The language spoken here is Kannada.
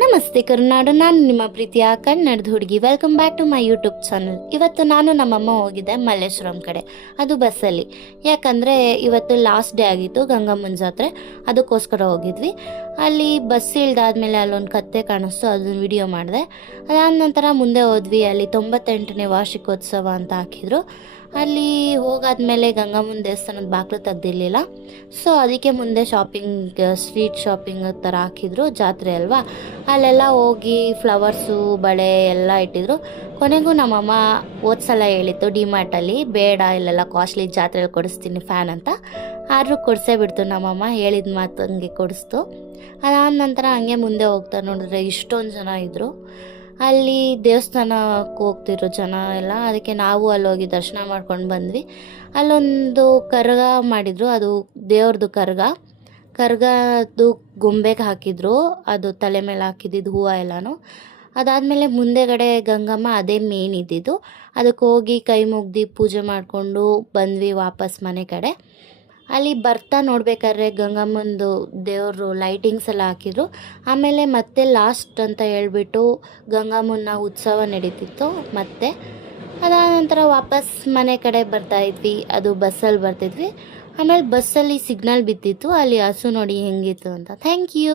ನಮಸ್ತೆ ಕರುನಾಡು, ನಾನು ನಿಮ್ಮ ಪ್ರೀತಿಯ ಕನ್ನಡದ ಹುಡುಗಿ. Welcome back to my YouTube channel. ಇವತ್ತು ನಾನು ನಮ್ಮಮ್ಮ ಹೋಗಿದ್ದೆ ಮಲ್ಲೇಶ್ವರಂ ಕಡೆ, ಅದು ಬಸ್ಸಲ್ಲಿ. ಯಾಕಂದರೆ ಇವತ್ತು ಲಾಸ್ಟ್ ಡೇ ಆಗಿತ್ತು ಗಂಗಮ್ಮನ ಜಾತ್ರೆ, ಅದಕ್ಕೋಸ್ಕರ ಹೋಗಿದ್ವಿ. ಅಲ್ಲಿ ಬಸ್ ಇಳ್ದಾದ್ಮೇಲೆ ಅಲ್ಲೊಂದು ಕತ್ತೆ ಕಾಣಿಸ್ತು, ಅದನ್ನ ವಿಡಿಯೋ ಮಾಡಿದೆ. ಅದಾದ ನಂತರ ಮುಂದೆ ಹೋದ್ವಿ. ಅಲ್ಲಿ 98ನೇ ವಾರ್ಷಿಕೋತ್ಸವ ಅಂತ ಹಾಕಿದ್ರು. ಅಲ್ಲಿ ಹೋಗಾದ್ಮೇಲೆ ಗಂಗಮ್ಮನ ದೇವಸ್ಥಾನದ ಬಾಗಿಲು ತೆಗ್ದಿರಲಿಲ್ಲ, ಸೊ ಅದಕ್ಕೆ ಮುಂದೆ ಶಾಪಿಂಗ್, ಸ್ಟ್ರೀಟ್ ಶಾಪಿಂಗ್ ಥರ ಹಾಕಿದ್ರು, ಜಾತ್ರೆ ಅಲ್ವಾ. ಅಲ್ಲೆಲ್ಲ ಹೋಗಿ ಫ್ಲವರ್ಸು, ಬಳೆ ಎಲ್ಲ ಇಟ್ಟಿದ್ರು. ಕೊನೆಗೂ ನಮ್ಮಮ್ಮ ಸಲ ಹೇಳಿತ್ತು ಡಿಮಾರ್ಟಲ್ಲಿ, ಬೇಡ ಇಲ್ಲೆಲ್ಲ ಕಾಸ್ಟ್ಲಿ, ಜಾತ್ರೆಯಲ್ಲಿ ಕೊಡಿಸ್ತೀನಿ ಫ್ಯಾನ್ ಅಂತ. ಆದರೂ ಕೊಡಿಸೇ ಬಿಡ್ತು ನಮ್ಮಮ್ಮ, ಹೇಳಿದ ಮಾತು ಹಂಗೆ ಕೊಡಿಸ್ತು. ಅದಾದ ನಂತರ ಹಂಗೆ ಮುಂದೆ ಹೋಗ್ತಾ ನೋಡಿದ್ರೆ ಇಷ್ಟೊಂದು ಜನ ಇದ್ದರು. ಅಲ್ಲಿ ದೇವಸ್ಥಾನಕ್ಕೆ ಹೋಗ್ತಿರೋ ಜನ ಎಲ್ಲ, ಅದಕ್ಕೆ ನಾವು ಅಲ್ಲಿ ಹೋಗಿ ದರ್ಶನ ಮಾಡ್ಕೊಂಡು ಬಂದ್ವಿ. ಅಲ್ಲೊಂದು ಕರ್ಗ ಮಾಡಿದರು, ಅದು ದೇವ್ರದ್ದು ಕರ್ಗದ್ದು ಗೊಂಬೆಗೆ ಹಾಕಿದ್ರು, ಅದು ತಲೆ ಮೇಲೆ ಹಾಕಿದ್ದು ಹೂವು ಎಲ್ಲನೂ. ಅದಾದಮೇಲೆ ಮುಂದೆಗಡೆ ಗಂಗಮ್ಮ, ಅದೇ ಮೇನ್ ಇದ್ದಿದ್ದು. ಅದಕ್ಕೆ ಹೋಗಿ ಕೈ ಮುಗ್ದು ಪೂಜೆ ಮಾಡಿಕೊಂಡು ಬಂದ್ವಿ ವಾಪಸ್ ಮನೆ ಕಡೆ. ಅಲ್ಲಿ ಬರ್ತಾ ನೋಡ್ಬೇಕಾದ್ರೆ ಗಂಗಮ್ಮಂದು ದೇವರು ಲೈಟಿಂಗ್ಸ್ ಎಲ್ಲ ಹಾಕಿದ್ರು. ಆಮೇಲೆ ಮತ್ತೆ ಲಾಸ್ಟ್ ಅಂತ ಹೇಳ್ಬಿಟ್ಟು ಗಂಗಮ್ಮನ ಉತ್ಸವ ನಡೀತಿತ್ತು ಮತ್ತೆ. ಅದಾದ ನಂತರ ವಾಪಸ್ ಮನೆ ಕಡೆ ಬರ್ತಾಯಿದ್ವಿ, ಅದು ಬಸ್ಸಲ್ಲಿ ಬರ್ತಿದ್ವಿ. ಆಮೇಲೆ ಬಸ್ಸಲ್ಲಿ ಸಿಗ್ನಲ್ ಬಿದ್ದಿತ್ತು, ಅಲ್ಲಿ ಹಸು ನೋಡಿ ಹೆಂಗಿತ್ತು ಅಂತ. Thank you.